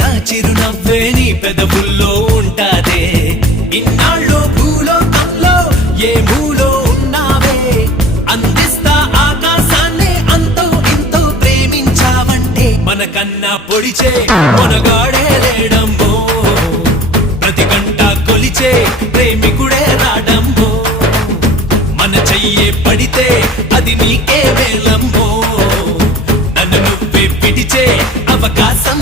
నా చిరునవ్వే నీ పెదవుల్లో ఉంటాదే. ఇన్నాళ్ళు భూలోకంలో ఏ మూలో ఉన్నావే, అందిస్తా ఆకాశాన్ని అంతో ఇంతో ప్రేమించావంటే. మనకన్నా పొడిచే మనగాడే లేడమ్మో, ప్రతి గంట కొలిచే ప్రేమికుడే రాడమ్మో. మన చెయ్యే పడితే అది నీకే వేలమ్మో, నన్ను నువ్వే పిడిచే అవకాశం